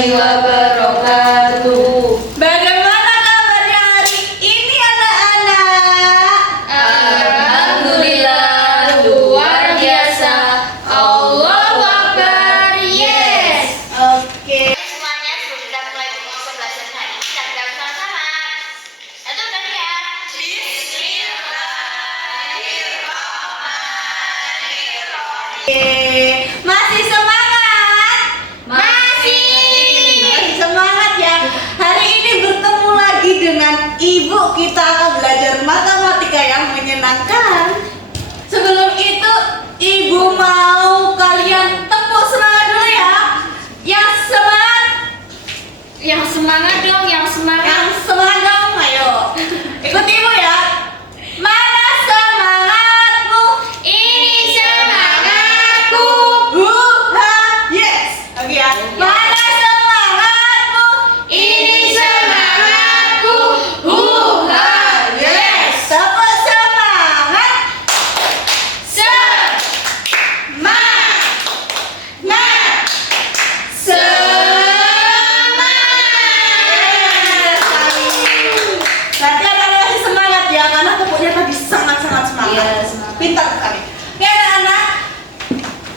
warahmatullahi wabarakatuh. Bagaimana kabarnya hari ini anak-anak? Alhamdulillah, luar biasa. Allahu Akbar, yes. Oke. Semuanya, sebelum kita mulai proses belajar hari ini, kita berdoa bersama-sama. Satu, dua, tiga. Bismillahirrahmanirrahim. Masih semangat? Masih semangat ya. Hari ini bertemu lagi dengan ibu, kita akan belajar matematika yang menyenangkan. Sebelum itu, ibu mau kalian tepuk semangat dulu ya. Yang semangat, Yang semangat dong, yang semangat. yang semangat dong, ayo. Ikut ibu ya. Mana semangatmu? Ini semangatku. Buha, yes. Oke ya. Mana semangatmu? Ini semangatku. Huha, yes. Tepuk semangat. Berarti anak-anak masih semangat ya, karena tepuknya tadi sangat-sangat semangat. Iya, semangat. Pintar sekali. Oke anak-anak,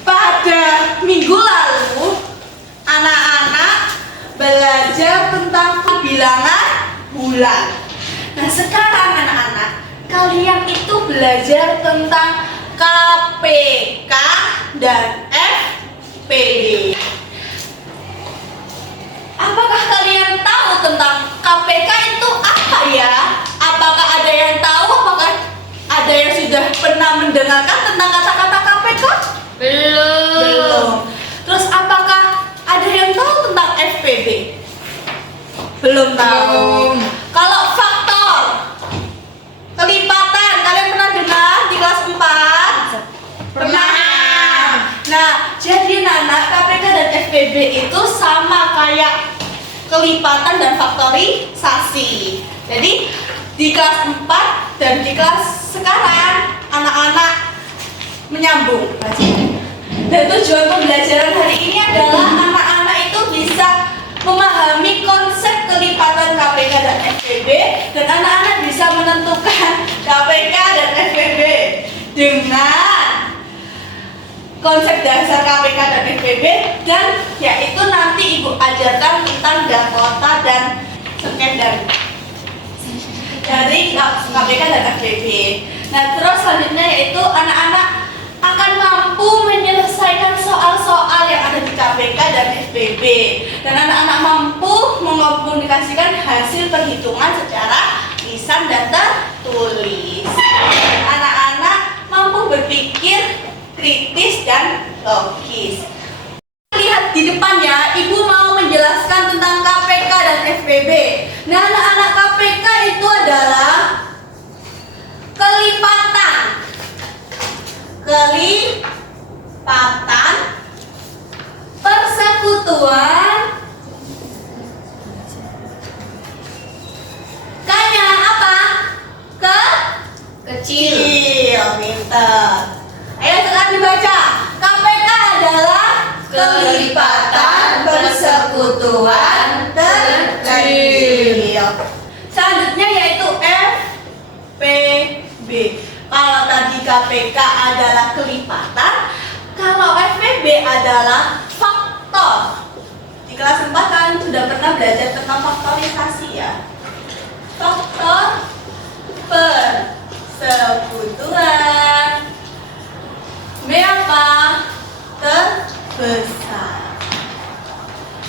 pada minggu lalu anak-anak belajar tentang bilangan bulan. Nah sekarang anak-anak, kalian itu belajar tentang KPK dan FPD. Apakah kalian tahu tentang KPK itu apa ya? Apakah ada yang tahu? Apakah ada yang sudah pernah mendengarkan tentang kata-kata KPK? Belum. Terus apakah ada yang tahu tentang FPD? Belum tahu. Kalau faktor kelipatan, kalian pernah dengar di kelas 4? Pernah. Nah, jadi anak KPK dan FPD itu sama kayak kelipatan dan faktorisasi. Jadi di kelas 4 dan di kelas sekarang anak-anak menyambung belajarnya. Dan tujuan pembelajaran hari ini adalah anak-anak itu bisa memahami konsep kelipatan KPK dan FPB, dan anak-anak bisa menentukan KPK dan FPB dengan konsep dasar KPK dan FPB, dan yaitu nanti ibu ajarkan tentang Dakota dan sekunder dari KPK dan FPB. Nah terus selanjutnya yaitu anak-anak akan mampu menyelesaikan soal-soal yang ada di KPK dan FPB, dan anak-anak mampu mengkomunikasikan hasil perhitungan secara lisan dan tertulis. Anak-anak mampu berpikir kritis dan logis. Lihat di depannya, ibu mau menjelaskan tentang KPK dan FPB. Nah, anak-anak KPK itu adalah kelipatan, persekutuan, K-nya apa? Kecil. Pintar. Ayo sekarang dibaca. KPK adalah kelipatan persekutuan terkecil. Selanjutnya yaitu FPB. Kalau tadi KPK adalah kelipatan, kalau FPB adalah faktor. Di kelas 4 kalian sudah pernah belajar tentang faktorisasi ya. Faktor persekutuan berapa terbesar.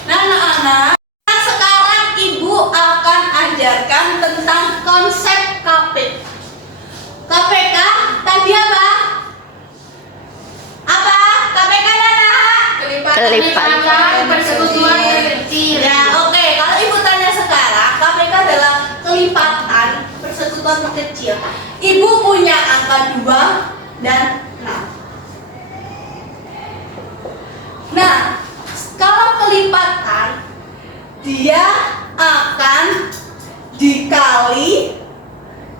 Nah anak-anak, sekarang ibu akan ajarkan tentang konsep KPK. KPK tadi apa? Apa? KPK anak? Kelipatan persekutuan terkecil. Ya oke, kalau ibu tanya sekarang, KPK adalah kelipatan persekutuan terkecil. Ibu punya angka 2 dan 6. Nah, kalau kelipatan dia akan dikali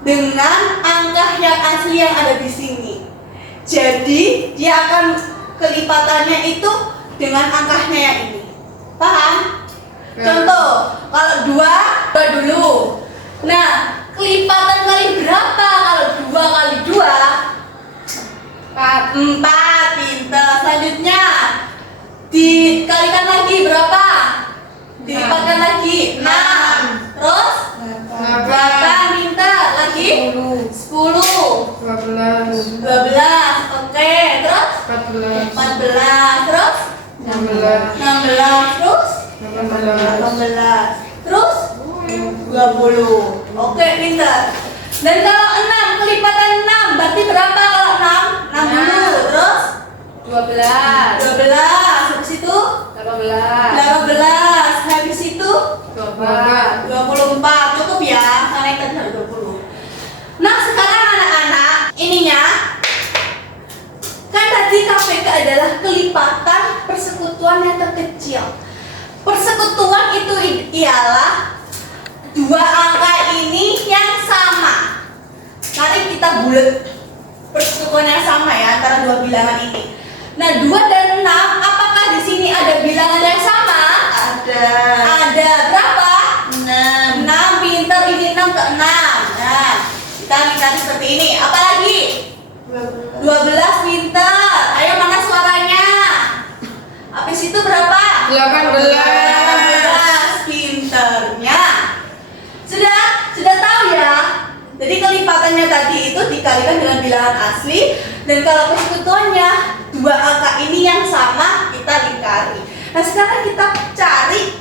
dengan angka yang asli yang ada di sini. Jadi dia akan kelipatannya itu dengan angkanya yang ini. Paham? Contoh, kalau 2 dulu. Nah, kelipatan kali berapa kalau 2 kali 2? 4. Pintar. Selanjutnya dikalikan lagi berapa? Dilipatkan lagi 6. Terus berapa? Pintar. Lagi 10. 12. Oke. Terus 14. Terus 16. Terus 18. Terus 20. Oke, pintar. Dan kalau 6 kelipatan 6 berarti berapa kalau 6? 6 dulu. Terus 12. Habis itu 18. Habis itu 24. Cukup ya, karena yang tadi 20. Nah, sekarang anak-anak, ininya kan tadi KPK adalah kelipatan persekutuan yang terkecil. Persekutuan itu ialah dua angka ini yang sama. Mari kita bulat persekutuan yang sama ya antara dua bilangan ini. Nah, 2 dan 6, apakah di sini ada bilangan yang sama? Ada berapa? 6. Pintar, ini 6 ke 6. Nah, kita lihat seperti ini. Apalagi? 12. Pintar. Ayo, mana suaranya? Habis itu berapa? 18. Pintarnya. Sudah tahu ya? Jadi kelipatannya tadi itu dikalikan dengan bilangan asli, dan kalau persekutuannya dua angka ini yang sama kita lingkari. Nah, sekarang kita cari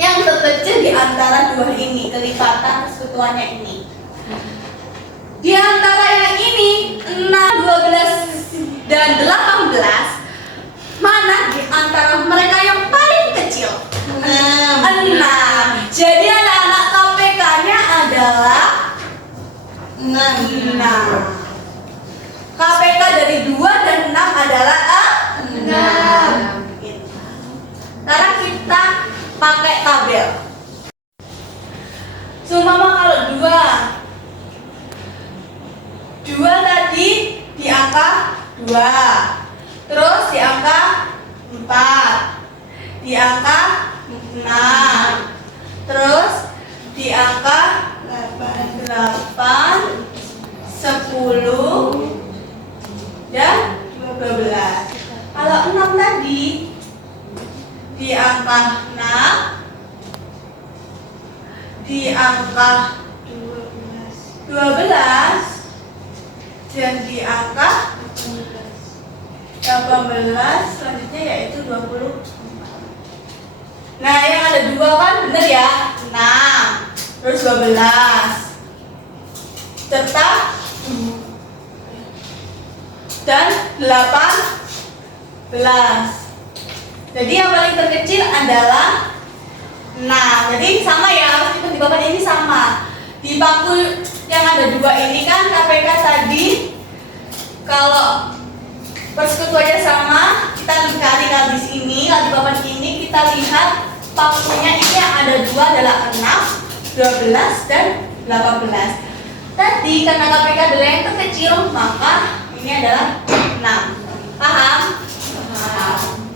yang terkecil di antara dua ini, kelipatan persekutuannya ini. Di antara yang ini 6, 12 dan 18, mana di antara mereka yang paling kecil? 6. Jadi anak-anak KPK-nya adalah 6. KPK dari 2 dan 6 adalah 6. Sekarang kita pakai tabel. Seumpama kalau 2 tadi di angka 2, terus di angka 4, di angka 6, terus di angka 8, 10 dan 12. Kalau 6 tadi di angka 6, di angka 12 dan di angka 18, selanjutnya yaitu 20. Nah, yang ada 2 kan benar ya? 6, terus 12 serta dan 18. Jadi yang paling terkecil adalah 6. Jadi sama ya, meskipun di papan ini sama. Di bangku yang ada 2 ini kan KPK tadi, kalau persekutuannya sama, kita lingkari kalau di sini, kalau di papan ini kita lihat pakunya ini yang ada 2 adalah 6, 12 dan 18. Tadi karena KPK adalah yang terkecil, maka ini adalah 6. Paham? Paham.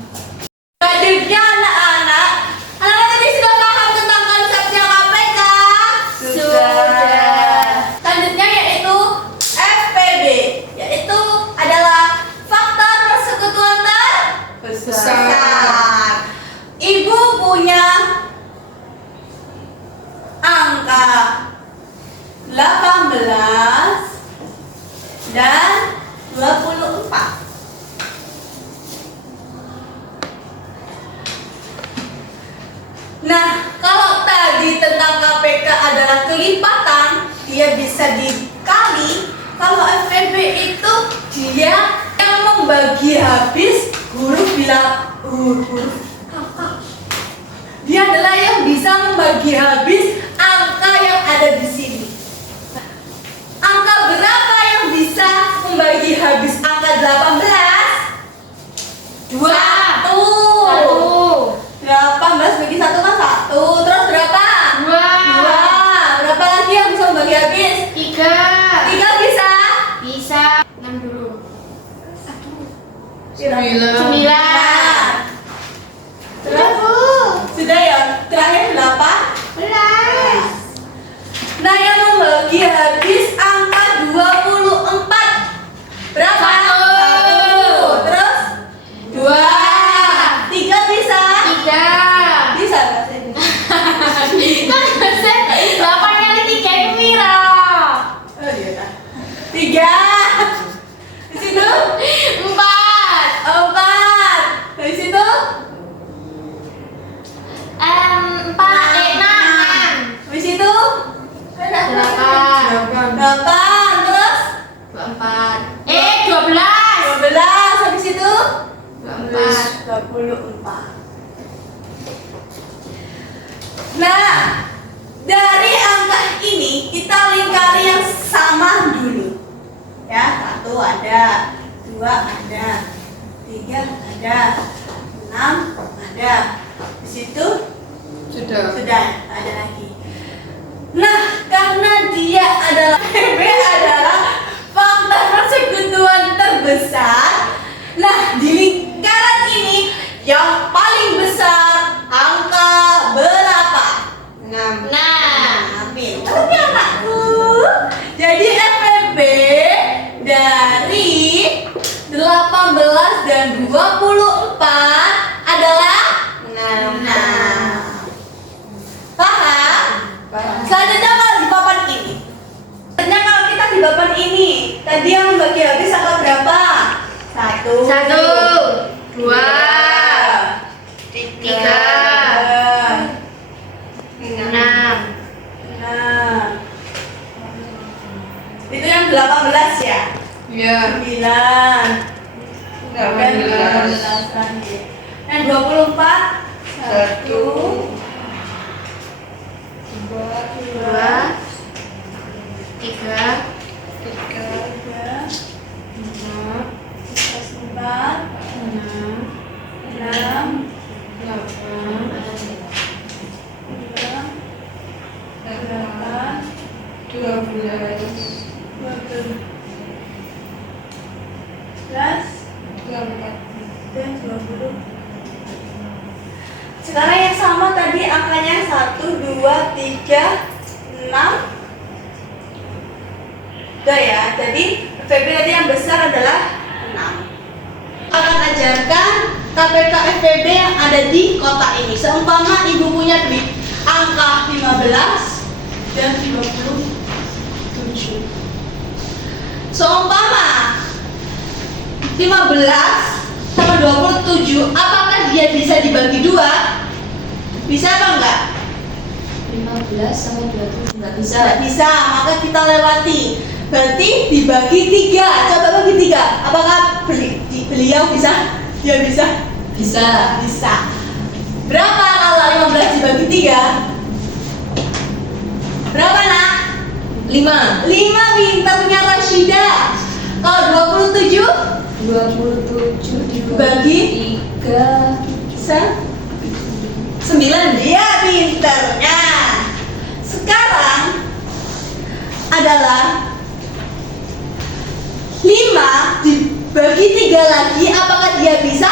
Selanjutnya anak-anak tadi sudah paham tentang konsepnya KPK? Sudah. Selanjutnya yaitu FPB, yaitu adalah faktor persekutuan terbesar. Ibu punya angka 18 dan 24. Nah, kalau tadi tentang KPK adalah kelipatan, dia bisa dikali. Kalau FPB itu dia yang membagi habis huruf kakak. Dia adalah yang bisa membagi habis angka yang ada di sini. Angka berapa yang bisa membagi habis angka 18? 2. 18 bagi 1 kan 1. Terus berapa? 2. Berapa lagi yang bisa membagi habis? 3 bisa? Bisa. 6 dulu. 9. Sudah, Bu. Sudah ya 34. Nah, dari angka ini kita lingkari yang sama dulu. Ya, 1 ada, 2 ada, 3 ada, 6 ada. Di situ Sudah. ada lagi. Nah, karena dia adalah B adalah faktor persekutuan terbesar. Nah, di lingkaran ini yang paling besar angka berapa? 6. Pintar ya anakku. Jadi FEB dari 18 dan 24 adalah 6. Paham? Selanjutnya kalau di papan ini. Selanjutnya kalau kita di papan ini, tadi yang bagi habis angka berapa? 1 1, 2, 3, 6. Nah, itu yang 18 ya? Iya. 9 lagi. Yang 24 1 2, 3, 4 6 dan 20. Sekarang yang sama tadi angkanya 1, 2, 3, 6. Udah ya, jadi FEB tadi yang besar adalah 6. Akan ajarkan KPK FEB yang ada di kota ini. Seumpama ibu punya duit angka 15 dan 27. Seumpama 15 sama 27, apakah dia bisa dibagi 2? Bisa apa enggak? 15 sama 27 nggak bisa. Tidak bisa, maka kita lewati. Berarti dibagi 3. Coba bagi 3. Apakah beliau bisa? Dia bisa? Bisa. Bisa. Berapa kalau 15 dibagi 3? Berapa nak? 5. 5, pintarnya Rashida. Kalau 27 bagi 3 9. Iya, pintarnya. Sekarang adalah 5 dibagi 3 lagi, apakah dia bisa?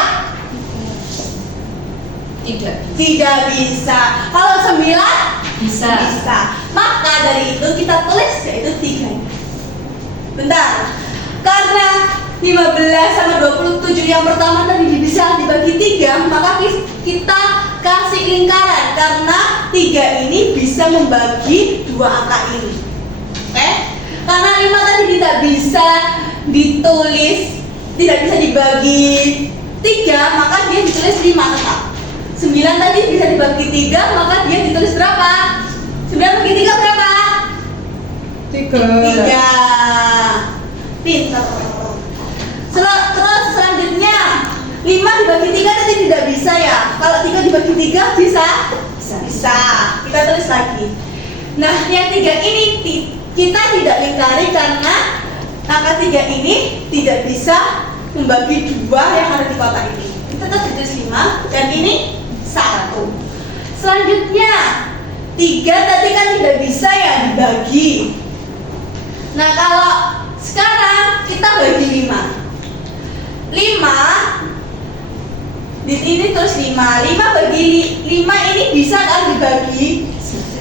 Tidak bisa. Kalau 9 Bisa. bisa. Maka dari itu kita tulis yaitu 3. Bentar. Karena 15 sama 27 yang pertama tadi bisa dibagi 3, maka kita kasih lingkaran karena 3 ini bisa membagi 2 angka ini. Oke? Karena 5 tadi tidak bisa ditulis, tidak bisa dibagi 3, maka dia ditulis 5 tetap. 9 tadi bisa dibagi 3, maka dia ditulis berapa? 9 bagi 3 berapa? 3. Pintar. Terus selanjutnya 5 dibagi 3 tadi tidak bisa ya. Kalau 3 dibagi 3 bisa? Bisa. Kita tulis lagi. Nah, yang 3 ini kita tidak lingkari karena angka 3 ini tidak bisa membagi 2 yang ada di kotak ini. Kita tetap ditulis 5 dan ini 1. Selanjutnya 3 tadi kan tidak bisa ya dibagi. Nah, kalau sekarang kita bagi 5 di sini terus 5 bagi 5 ini bisa kan dibagi,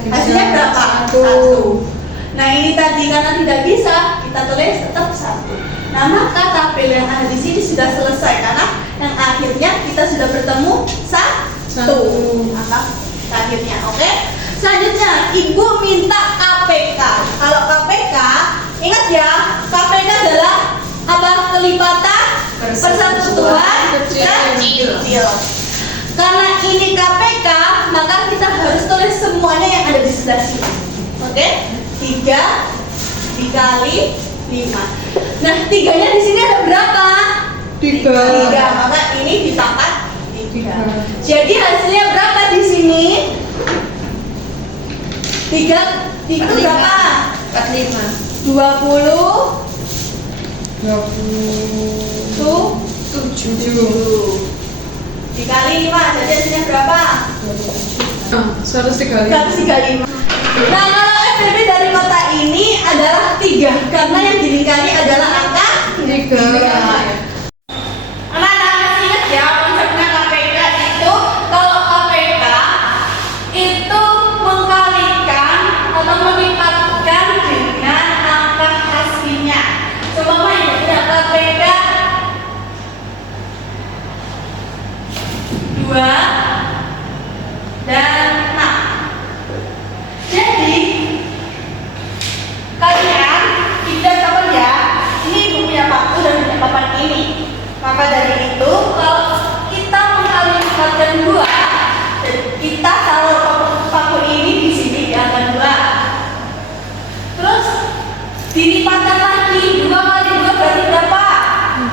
hasilnya berapa? 1. Nah, ini tadi karena tidak bisa kita tulis tetap 1. Nah, maka tabel yang ada di sini sudah selesai karena yang akhirnya kita sudah bertemu 1 angka akhirnya. Oke, selanjutnya ibu minta KPK. Kalau KPK, ingat ya, KPK adalah apa? Kelipatan persekutuan kecil. Karena ini KPK, maka kita harus tulis semuanya yang ada di sebelah sini. Oke? 3 dikali 5. Nah, 3-nya di sini ada berapa? 3. Maka ini dipangkat 5. Jadi hasilnya berapa di sini? 3 itu berapa? 45. 20 7. dikali 5, jadi hasilnya berapa? 135. 135. Nah, kalau FPB dari kota ini adalah 3 karena yang dilingkari adalah angka 3. Anak-anak masih ingat ya konsepnya KPK itu, kalau KPK itu mengkalikan atau melipatkan dengan angka aslinya. Coba main ya KPK 2 dan 6. Jadi kalian tidak tahu ya, ini ibu punya paku dan punya papan ini. Maka dari itu kalau kita mengkalikan 2, dan kita taruh paku ini di sini di angka 2. Terus dilipatkan lagi 2 kali 2 berarti berapa?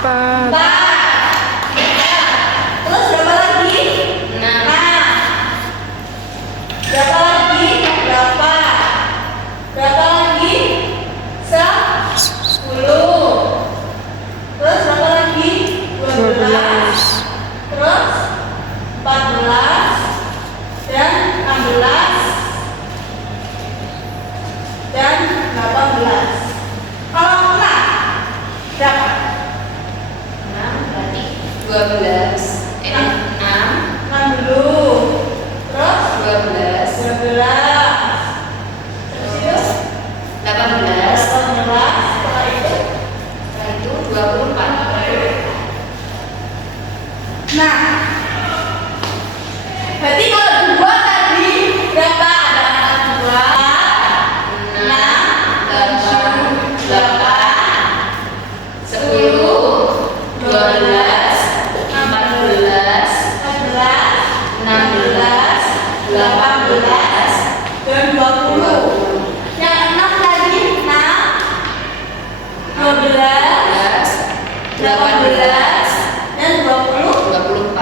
4. 4. Terus berapa lagi? 6. Berapa lagi? Berapa? Berapa lagi? 10. Terus berapa lagi? 12. Terus 14 dan 16 dan 18. Kalau 6 berapa? 6 berarti 12. 6 6 dulu. Terus 12. 12. Terus itu 18. 18. Setelah itu Setelah itu 24. nah, berarti kalau 2 tadi berapa? Ada angka 2, 6, 7, 8, 10, 12, 14, 16, 18, dan 20. Yang 6 tadi 6, 12, 18, dan 20. 24.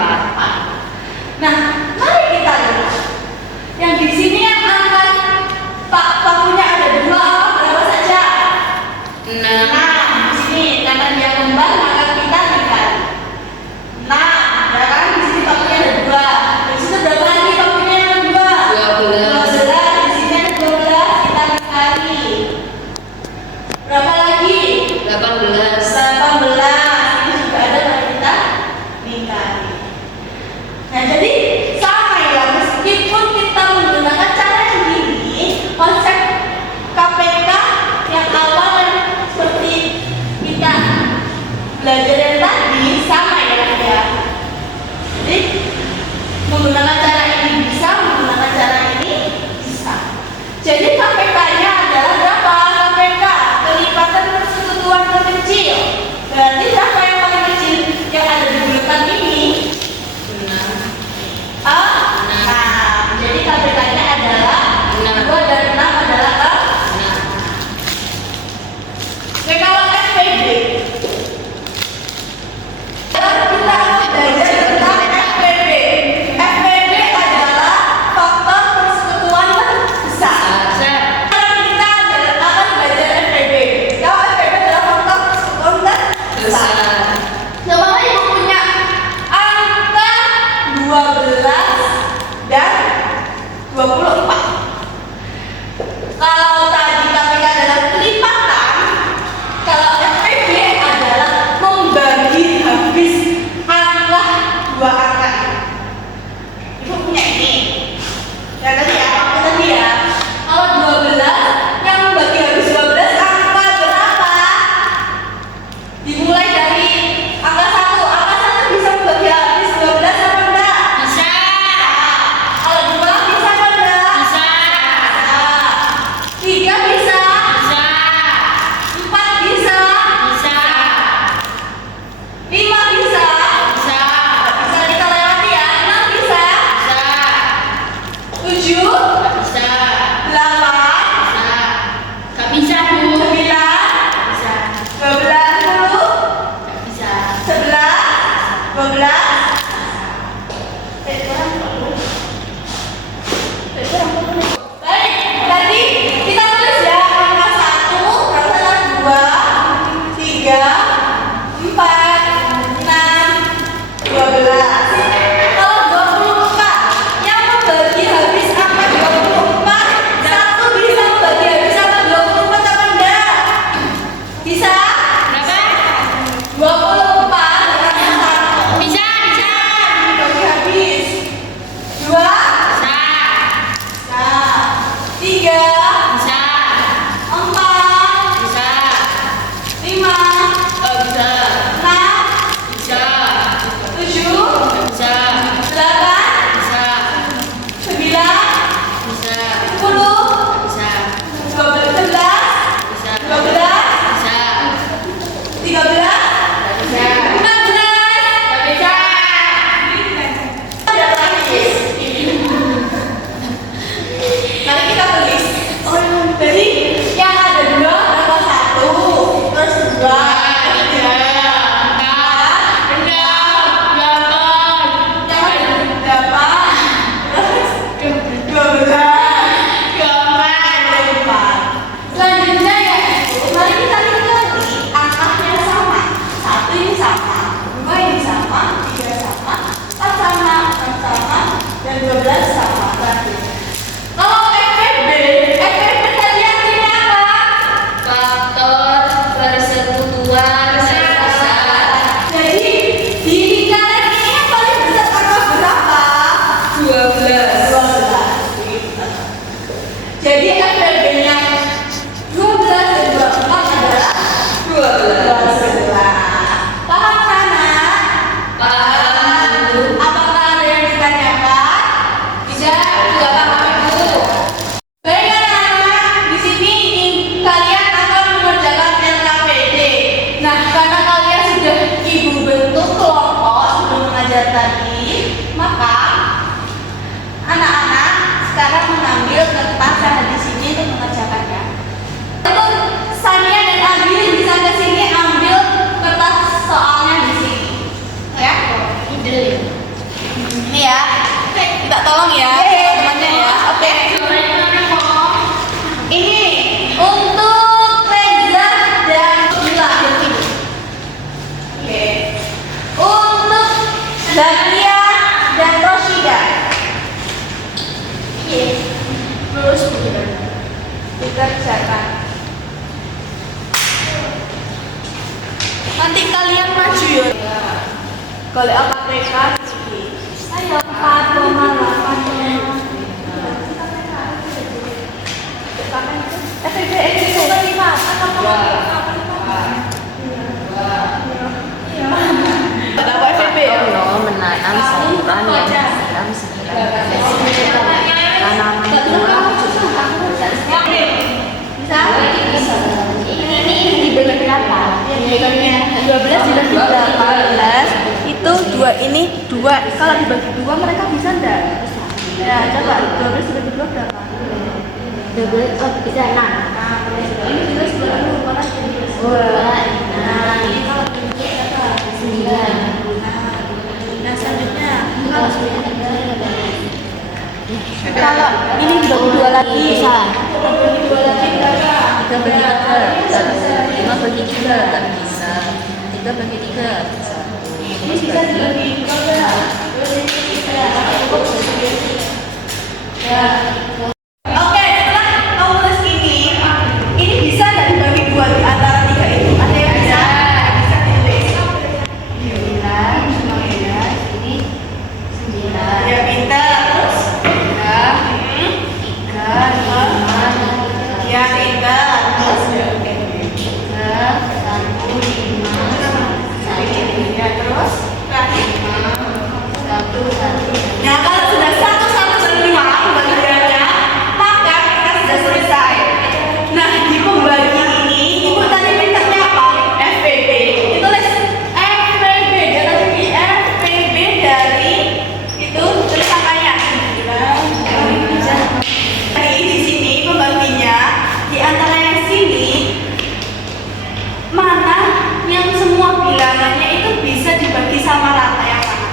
Nah, mari kita lihat. Yang di sini yang angka pakunya ada 2, berapa saja? 6. Nah, di sini karena dia kembar maka kita lihat. Nah, ya kan di sini pakunya ada 2. Di situ berapa lagi pakunya yang 2? 12. Di sini ada 12, kita dikali. Berapa lagi? 18. 18. Ini juga ada, mari kita dikali. Nah, jadi sama ya, meskipun kita menggunakan cara ini, konsep KPK yang awal dan seperti kita belajar yang tadi sama ya. Jadi menggunakan cara ini bisa, menggunakan cara ini bisa. Jadi KPK-nya adalah berapa? KPK kelipatan persekutuan terkecil. Berarti berapa yang paling kecil yang ada di bulatan ini? 6. Nah, jadi KPK-nya adalah 6. 2 dan 6 adalah 6. Oke, kalau FPB kita belajar tentang FPB. FPB adalah faktor persekutuan terbesar. Sekarang kita akan belajar FPB. Kalau FPB adalah faktor persekutuan terbesar. Coba ibu punya angka 12 dan 24. Kalau tadi KPK adalah kelipatan, kalau FPB adalah membagi habis angka 2 angka ini. Ibu punya ini. Ya tadi ya, aku tadi ya. Kalau 12 yang membagi habis 12 angka berapa? Dimulai dari angka 1. Angka 1 bisa membagi habis 12 apa enggak? Bisa. Kalau 2 bisa apa enggak? Bisa. 3 bisa. Bisa. 4 bisa. Bisa. 5 bisa. Bisa. Bisa kita lewati ya. 6 bisa. Bisa. 7, 8, Bisa. 9, Gak bisa, Bu. 12, 10, Gak bisa. 11, 12, belajar tadi, maka anak-anak sekarang mengambil kertas yang ada di sini untuk mengerjakannya. Untuk Sania dan Abi bisa ke sini ambil kertas soalnya di sini. Ya? Ini ya. Minta tolong ya teman-temannya ya. Oke. Ini untuk Reza dan Gila. Oke. Untuk Zakia dan Roshida. Terus dikerjakan. Nanti kalian maju ya. Kalau apa mereka? Ayo 4,8. Menanam sayuran yang disiram 9 tanaman tulang 7. Ini dibagi berapa? 12 dibagi 18 itu 2 ini 2. Kalau dibagi 2 mereka bisa enggak? Ya, coba 12 dibagi 2 berapa? 12, oh bisa 6. Ini 12 20 mana jadi 2. Nah, ini kalau dibagi berapa? 9. Nah, selanjutnya kalau ini dibagi 2 lagi Bisa. dibagi 2 lagi berapa? 3 bagi 3, 5 bagi 3, tak bisa. 3 bagi 3, 1. Ini bisa dibagi 2 berapa? Ya. Oke, setelah kamu tulis ini bisa nggak dibagi 2 di antara 3 itu? Ada yang bisa? Bisa ditulis. 9, ini 9. Ya, pintar. Terus? 3, 5, Ya, pintar. Terus? 1, 5, Ya, terus? Terakhir. 1. Nah, kalau sudah 1, 1, dan 5 pembagiannya, maka kita sudah selesai. Nah, di pembagi ini, Ibu tadi mintanya apa? FPB. Ditulis FPB. Dia tadi di FPB dari itu tulis angkanya. Jadi di sini pembaginya, di antara yang sini, mana yang semua bilangannya itu bisa dibagi sama rata yang mana?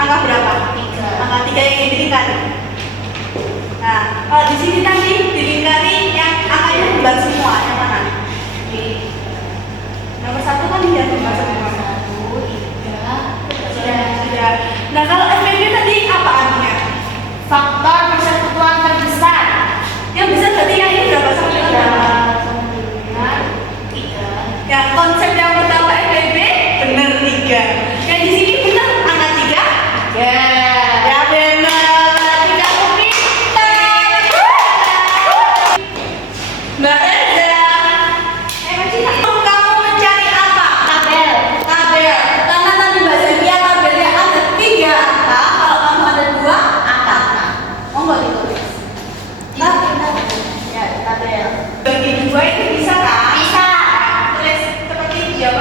Angka berapa? 3. Angka 3 yang dilingkari. Nah, kalau di sini tadi dilingkari yang angkanya bulat semua, yang mana? Nomor 1 kan dia bulat semua. 1, 3. Sudah. Nah, kalau FPB tadi apa artinya? Faktor persekutuan terbesar. Yang bisa berarti yang ini berapa sama dengan berapa? 3. Ya, konsep yang pertama FPB benar 3. Yang di sini benar angka 3? Ya benar, berarti kamu pintar. Mbak Reza, kamu mencari apa? Tabel. Tabel. Karena tadi Mbak Zakia tabelnya ada 3 angka, kalau kamu ada 2 angka. Oh nggak ditulis. Ya, tabel. Bagi 2 itu bisa kan? Bisa. Tulis seperti ini ya Pak.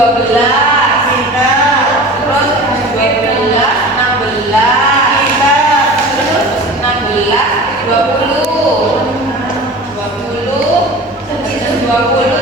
12, pintar. Terus 12, 16, pintar. Terus 16, 20, 20, 20